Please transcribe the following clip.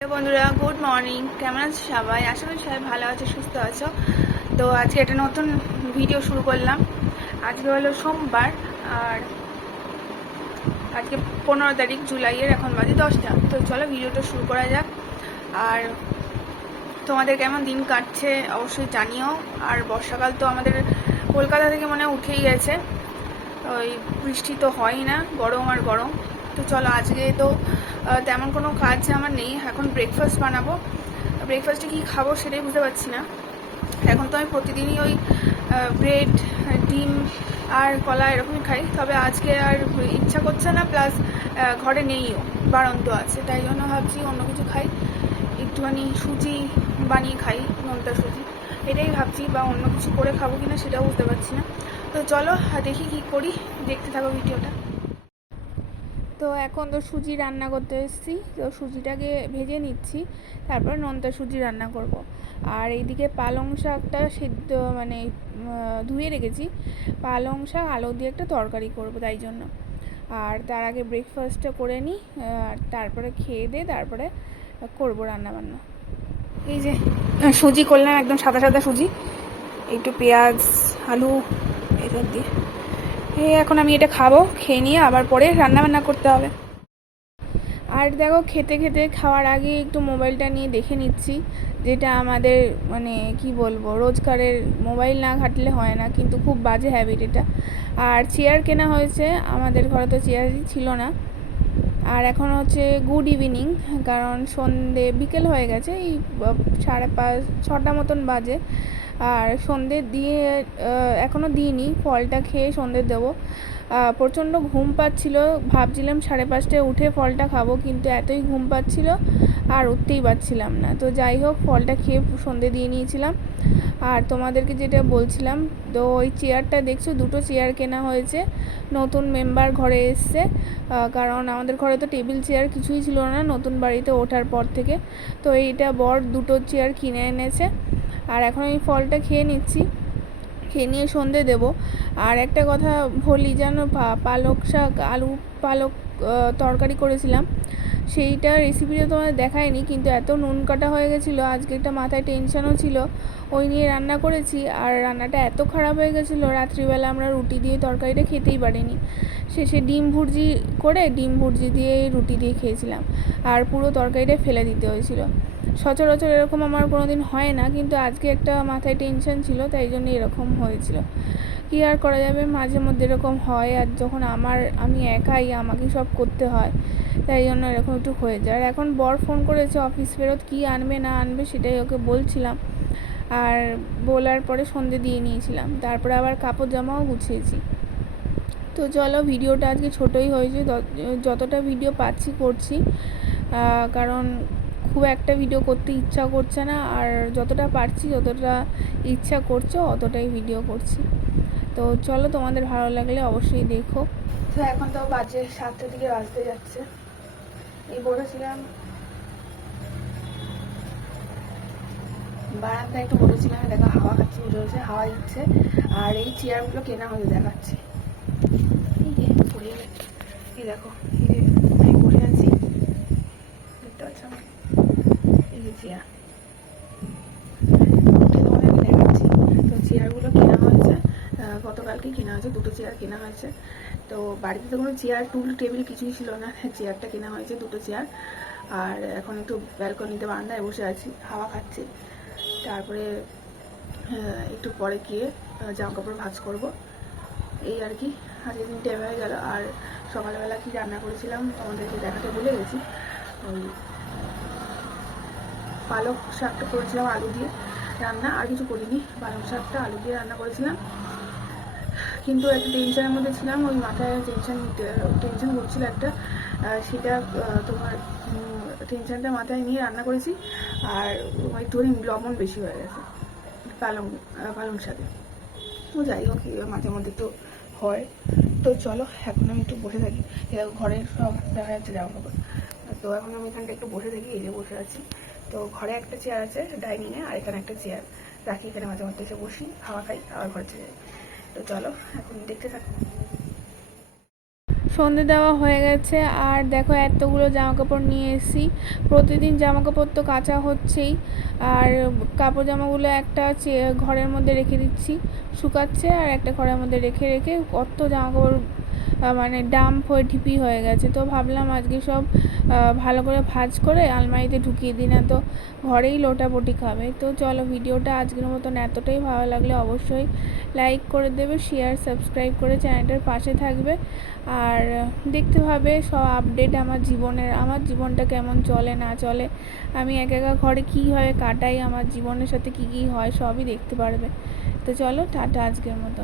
বন্ধুরা, good morning. কেমন আছো সবাই? আশা করি সবাই ভালো আছো, সুস্থ আছো। তো আজকে একটা নতুন ভিডিও শুরু করলাম। আজকে হলো সোমবার, আর আজকে 15 তারিখ জুলাইয়ের, এখন বাজে 10টা। তো চলো ভিডিওটা শুরু করা যাক। আর তোমাদের কেমন দিন কাটছে অবশ্যই জানিও। আর বর্ষাকাল তো আমাদের কলকাতা থেকে মনে উঠেই গেছে। ওই বৃষ্টি তো হয়ই না, গরম আর গরম। তো চলো, আজকে তো তেমন কোনো কাজ আমার নেই। এখন ব্রেকফাস্ট বানাবো। ব্রেকফাস্টে কী খাবো সেটাই বুঝতে পারছি না। এখন তো আমি প্রতিদিনই ওই ব্রেড, ডিম আর কলা এরকমই খাই। তবে আজকে আর ইচ্ছা করছে না, প্লাস ঘরে নেইও, বাড়ন্ত আছে। তাই জন্য ভাবছি অন্য কিছু খাই, একটুখানি সুজি বানিয়ে খাই, নোনতা সুজি। এটাই ভাবছি, বা অন্য কিছু করে খাবো কিনা সেটাও বুঝতে পারছি না। তো চলো দেখি কি করি, দেখতে থাকো ভিডিওটা। তো এখন তো সুজি রান্না করতে এসেছি। তো সুজিটাকে ভেজে নিচ্ছি, তারপর নোনতা সুজি রান্না করব। আর এইদিকে পালং শাকটা সিদ্ধ মানে ধুয়ে রেখেছি। পালং শাক আলু দিয়ে একটা তরকারি করব, তাই জন্য। আর তার আগে ব্রেকফাস্টটা করে নিই, আর তারপরে খেয়ে দিয়ে তারপরে করবো রান্নাবান্না। এই যে সুজি করলাম, একদম সাদা সাদা সুজি, একটু পেঁয়াজ, আলু এসব দিয়ে। এখন আমি এটা খাবো, খেয়ে নিয়ে আবার পরে রান্নাবান্না করতে হবে। আর দেখো, খেতে খেতে খাওয়ার আগে একটু মোবাইলটা নিয়ে দেখে নিচ্ছি, যেটা আমাদের মানে কি বলবো, রোজকারের মোবাইল না ঘাটলে হয় না, কিন্তু খুব বাজে হ্যাবিট এটা। আর চেয়ার কেনা হয়েছে, আমাদের ঘরে তো চেয়ারই ছিল না। আর এখন হচ্ছে গুড ইভিনিং, কারণ সন্ধে বিকেল হয়ে গেছে, এই 5:30 6টা মতন বাজে। আর সন্ধে দিয়ে এখনও দিইনি, ফলটা খেয়ে সন্ধে দেবো। প্রচণ্ড ঘুম পাচ্ছিল, ভাবছিলাম 5:30টায় উঠে ফলটা খাবো, কিন্তু এতই ঘুম পাচ্ছিল আর উঠতেই পারছিলাম না। তো যাই হোক, ফলটা খেয়ে সন্ধে দিয়ে নিয়েছিলাম। আর তোমাদেরকে যেটা বলছিলাম, তো ওই চেয়ারটা দেখছো, 2টো চেয়ার কেনা হয়েছে। নতুন মেম্বার ঘরে এসছে, কারণ আমাদের ঘরে তো টেবিল চেয়ার কিছুই ছিল না নতুন বাড়িতে ওঠার পর থেকে। তো এইটা বর 2টো চেয়ার কিনে এনেছে। আর এখন আমি ফলটা খেয়ে নিচ্ছি, খেয়ে নিয়ে সন্ধে দেবো। আর একটা কথা বলি, জানো, পালক শাক আলু পালক তরকারি করেছিলাম, সেইটা রেসিপিটা তোমাদের দেখায়নি, কিন্তু এত নুন কাটা হয়ে গেছিলো, আজকে একটা মাথায় টেনশনও ছিল, ওই নিয়ে রান্না করেছি। আর রান্নাটা এত খারাপ হয়ে গেছিলো, রাত্রিবেলা আমরা রুটি দিয়ে তরকারিটা খেতেই পারিনি। শেষে ডিম ভুর্জি দিয়ে রুটি দিয়ে খেয়েছিলাম, আর পুরো তরকারিটা ফেলে দিতে হয়েছিল। সচরাচর এরকম আমার কোনো দিন হয় না, কিন্তু আজকে একটা মাথায় টেনশন ছিল, তাই জন্য এরকম হয়েছিল। কী আর করা যাবে, মাঝে মধ্যে এরকম হয়। আর যখন আমি একাই, আমাকে সব করতে হয়, তাই জন্য এরকম একটু হয়ে যায়। আর এখন বর ফোন করেছে অফিস ফেরত, কী আনবে না আনবে সেটাই ওকে বলছিলাম। আর বলার পরে সন্ধে দিয়ে নিয়েছিলাম, তারপরে আবার কাপড় জামাও গুছিয়েছি। তো চলো, ভিডিওটা আজকে ছোটোই হয়েছে, যতটা ভিডিও পাচ্ছি করছি, কারণ খুব একটা ভিডিও করতে ইচ্ছা করছে না। আর যতটা পারছি, যতটা ইচ্ছা করছে, অতটাই ভিডিও করছি। তো চলো, তোমাদের ভালো লাগলে অবশ্যই দেখো। তো এখন তো বাজে 7টার দিকে বাজতে যাচ্ছে। এই বলেছিলাম বারান্দায়, একটু বলেছিলাম, দেখা হাওয়া খাচ্ছি, বুঝে হচ্ছে হাওয়া দিচ্ছে। আর এই চেয়ারগুলো কেনা হয়ে দেখাচ্ছে, এই যে পড়ে গেছে। এই দেখো, এই যে আমি বসে আছি, দেখতে পাচ্ছ না? এই যে চেয়ার, তোমাদের আমি দেখাচ্ছি। তো চেয়ারগুলো কেনা হয়েছে, গতকালকে কেনা হয়েছে, 2টো চেয়ার কেনা হয়েছে। তো বাড়িতে তো কোনো চেয়ার টুল টেবিল কিছুই ছিল না, চেয়ারটা কেনা হয়েছে, 2টো চেয়ার। আর এখন একটু ব্যালকনিতে বারান্দায় বসে আছি, হাওয়া খাচ্ছি। তারপরে একটু পরে গিয়ে জামা কাপড় ভাঁজ করবো, এই আর কি। আজকে দিনটা এভাবে গেল। আর সকালবেলা কি রান্না করেছিলাম তোমাদেরকে দেখাতে ভুলে গেছি। ওই পালক শাকটা করেছিলাম আলু দিয়ে রান্না, আর কিছু করিনি। পালক শাকটা আলু দিয়ে রান্না করেছিলাম, কিন্তু একটা টেনশনের মধ্যে ছিলাম, ওই মাথায় টেনশন করছিল একটা, সেটা তোমার টেনশনটা মাথায় নিয়ে রান্না করেছি। আর একটুখানি লবণ বেশি হয়ে গেছে পালং শাকে। তো যাই হোক, মাঝে মধ্যে তো হয়। তো চলো, এখন আমি একটু বসে থাকি। ঘরের সব দেখা যাচ্ছে জামা কাপড়। তো এখন আমি এখানটা একটু বসে থাকি, এই যে বসে আছি। তো ঘরে একটা চেয়ার আছে ডাইনিংয়ে, আর এখানে একটা চেয়ার রাখি, এখানে মাঝে মধ্যে এসে বসি, খাওয়া খাই, আবার ঘরে চলে যাই। তো চলো, এখন দেখতে থাকো। সন্ধে দেওয়া হয়ে গেছে। আর দেখো এতগুলো জামাকাপড় নিয়ে এসেছি। প্রতিদিন জামাকাপড় তো কাচা হচ্ছেই, আর কাপড় জামাগুলো একটা ঘরের মধ্যে রেখে দিচ্ছি শুকাচ্ছে, আর একটা ঘরের মধ্যে রেখে রেখে কত জামাকাপড় মানে ডাম্প হয়ে ঢিপি হয়ে গেছে। তো ভাবলাম আজকে সব ভালো করে ভাঁজ করে আলমারিতে ঢুকিয়ে দিই, না তো ঘরেই লোটাপটি খাবে। তো চলো, ভিডিওটা আজকের মতন এতটাই ভালো লাগলে অবশ্যই লাইক করে দেবে, শেয়ার সাবস্ক্রাইব করে চ্যানেলটার পাশে থাকবে। আর দেখতে পাবে সব আপডেট আমার জীবনের, আমার জীবনটা কেমন চলে না চলে, আমি একা একা ঘরে কীভাবে কাটাই, আমার জীবনের সাথে কী কী হয় সবই দেখতে পারবে। তো চলো, টাটা আজকের মতো।